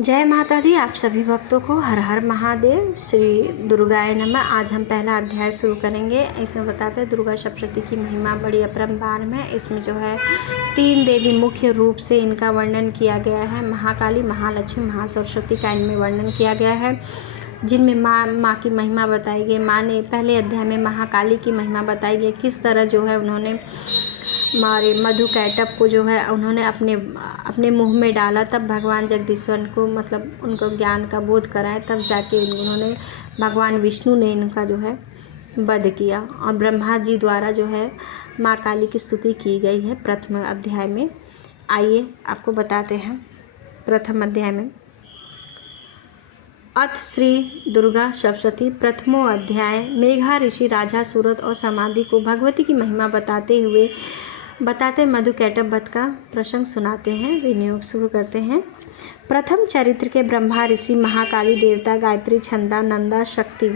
जय माता दी। आप सभी भक्तों को हर हर महादेव। श्री दुर्गाय नमः। आज हम पहला अध्याय शुरू करेंगे। इसमें बताते हैं दुर्गा सप्तशती की महिमा बड़ी अपरंपार में। इसमें जो है 3 देवी मुख्य रूप से इनका वर्णन किया गया है। महाकाली, महालक्ष्मी, महासरस्वती का इनमें वर्णन किया गया है, जिनमें माँ की महिमा बताई गई। माँ ने पहले अध्याय में महाकाली की महिमा बताई गई, किस तरह जो है उन्होंने हमारे मधु कैटभ को जो है उन्होंने अपने मुंह में डाला, तब भगवान जगदीश्वर को मतलब उनको ज्ञान का बोध कराया, तब जाके उन्होंने भगवान विष्णु ने इनका जो है वध किया। और ब्रह्मा जी द्वारा जो है माँ काली की स्तुति की गई है प्रथम अध्याय में। आइए आपको बताते हैं प्रथम अध्याय में। अथ श्री दुर्गा सप्तशती प्रथमो अध्याय। मेघा ऋषि राजा सूरत और समाधि को भगवती की महिमा बताते मधु कैटभ वध का प्रसंग सुनाते हैं। विनियोग शुरू करते हैं। प्रथम चरित्र के ब्रह्मा ऋषि, महाकाली देवता, गायत्री, छंदा, नंदा, शक्ति,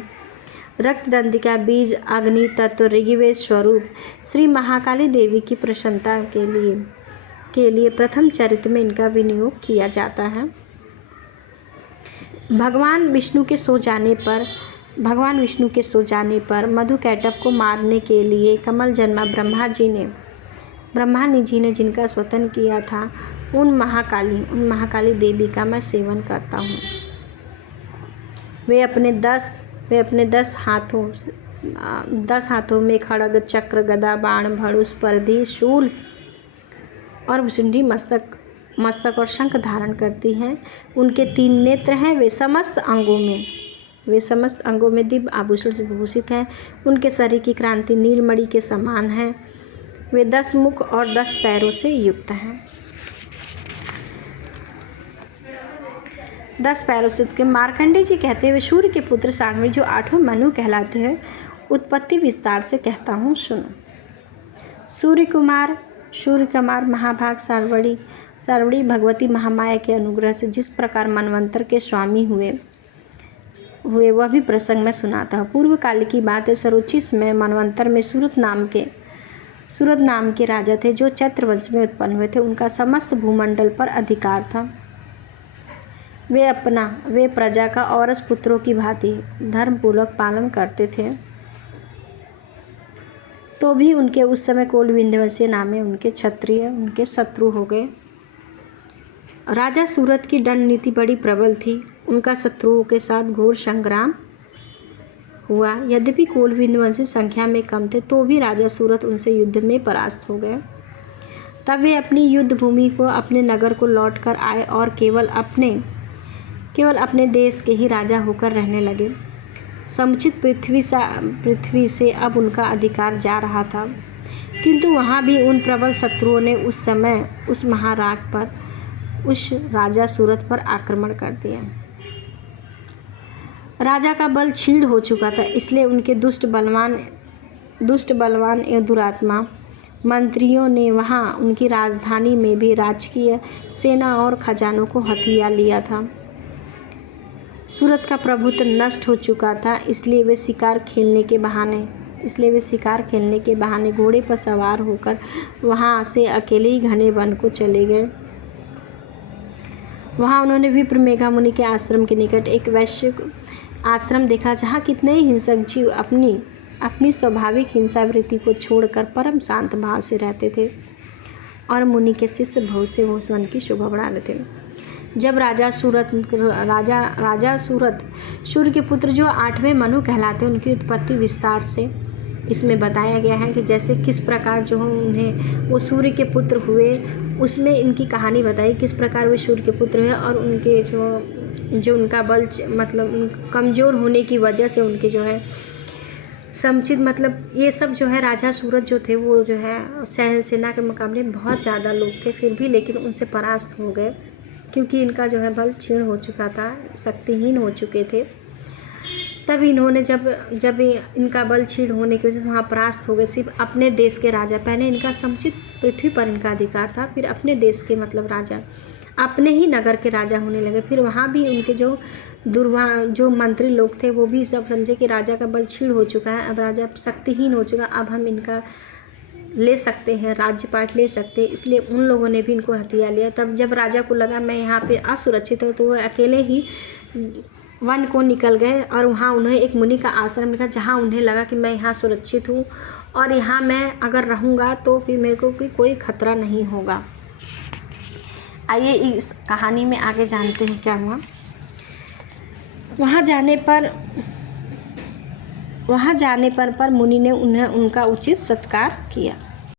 रक्तदंतिका, बीज, अग्नि तत्व, ऋग्वेद स्वरूप श्री महाकाली देवी की प्रसन्नता के लिए प्रथम चरित्र में इनका विनियोग किया जाता है। भगवान विष्णु के सो जाने पर मधु कैटभ को मारने के लिए कमल जन्मा ब्रह्मा जी ने जिनका स्वतन किया था, उन महाकाली देवी का मैं सेवन करता हूँ। वे अपने 10 हाथों में खड्ग, चक्र, गदा, बाण, धनुष, परिधि, शूल और भुसुंडी, मस्तक और शंख धारण करती हैं। उनके 3 नेत्र हैं। वे समस्त अंगों में दिव्य आभूषण से भूषित हैं। उनके शरीर की क्रांति नीलमणि के समान है। वे 10 मुख और 10 पैरों से युक्त हैं। 10 पैरों से युक्त मार्कंडेय जी कहते हुए, सूर्य के पुत्र सांडवी जो 8वें मनु कहलाते हैं, उत्पत्ति विस्तार से कहता हूँ, सुनो। सूर्य कुमार महाभाग सार्वड़ी भगवती महामाया के अनुग्रह से जिस प्रकार मनवंतर के स्वामी हुए वह भी प्रसंग में सुनाता है। पूर्व काल की बात है। सरोचिस में मनवंतर में सूरत नाम के राजा थे, जो चैत्र वंश में उत्पन्न हुए थे। उनका समस्त भूमंडल पर अधिकार था। वे प्रजा का औरस पुत्रों की भांति धर्मपूर्वक पालन करते थे। तो भी उनके उस समय कोल विंध्यवंशी नामे उनके क्षत्रिय उनके शत्रु हो गए। राजा सूरत की दंड नीति बड़ी प्रबल थी। उनका शत्रुओं के साथ घोर संग्राम हुआ। यद्यपि कोल विंध्यवंशी संख्या में कम थे, तो भी राजा सूरत उनसे युद्ध में परास्त हो गए। तब वे अपनी युद्ध भूमि को, अपने नगर को लौट कर आए और केवल अपने देश के ही राजा होकर रहने लगे। समुचित पृथ्वी से अब उनका अधिकार जा रहा था, किंतु वहाँ भी उन प्रबल शत्रुओं ने उस समय उस महाराज पर, उस राजा सूरत पर आक्रमण कर दिया। राजा का बल क्षीण हो चुका था, इसलिए उनके दुष्ट बलवान एवं दुरात्मा मंत्रियों ने वहाँ उनकी राजधानी में भी राजकीय सेना और खजानों को हथिया लिया था। सूरत का प्रभुत्व नष्ट हो चुका था, इसलिए वे शिकार खेलने के बहाने घोड़े पर सवार होकर वहाँ से अकेले ही घने वन को चले गए। वहाँ उन्होंने विप्र मेघा मुनि के आश्रम के निकट एक वैश्य आश्रम देखा, जहाँ कितने ही हिंसक जीव अपनी स्वाभाविक हिंसा वृत्ति को छोड़कर परम शांत भाव से रहते थे और मुनि के शिष्य भव से उस वन की शोभा बढ़ा रहे थे। जब राजा सूरत सूर्य के पुत्र जो 8वें मनु कहलाते, उनकी उत्पत्ति विस्तार से इसमें बताया गया है कि जैसे किस प्रकार जो वो सूर्य के पुत्र हुए, उसमें इनकी कहानी बताई किस प्रकार वे सूर्य के पुत्र हुए और उनके जो उनका बल मतलब कमज़ोर होने की वजह से उनके जो है समुचित मतलब ये सब जो है राजा सूरत जो थे वो जो है सेना के मुकाबले बहुत ज़्यादा लोग थे, फिर भी लेकिन उनसे परास्त हो गए, क्योंकि इनका जो है बल क्षीण हो चुका था, शक्तिहीन हो चुके थे। तब इन्होंने जब इनका बल क्षीण होने की वजह से वहाँ परास्त हो गए। सिर्फ अपने देश के राजा, पहले इनका समुचित पृथ्वी पर इनका अधिकार था, फिर अपने देश के मतलब राजा, अपने ही नगर के राजा होने लगे। फिर वहाँ भी उनके जो मंत्री लोग थे वो भी सब समझे कि राजा का बल क्षीण हो चुका है, अब राजा शक्तिहीन हो चुका, अब हम ले सकते हैं, राज्यपाट ले सकते हैं, इसलिए उन लोगों ने भी इनको हथिया लिया। तब जब राजा को लगा मैं यहाँ पे असुरक्षित हूँ, तो वह अकेले ही वन को निकल गए और वहाँ उन्हें एक मुनि का आश्रम मिला, जहाँ उन्हें लगा कि मैं यहाँ सुरक्षित हूँ और यहाँ मैं अगर रहूँगा तो फिर मेरे को कोई खतरा नहीं होगा। आइए इस कहानी में आगे जानते हैं क्या हुआ। वहाँ जाने पर मुनि ने उन्हें उनका उचित सत्कार किया।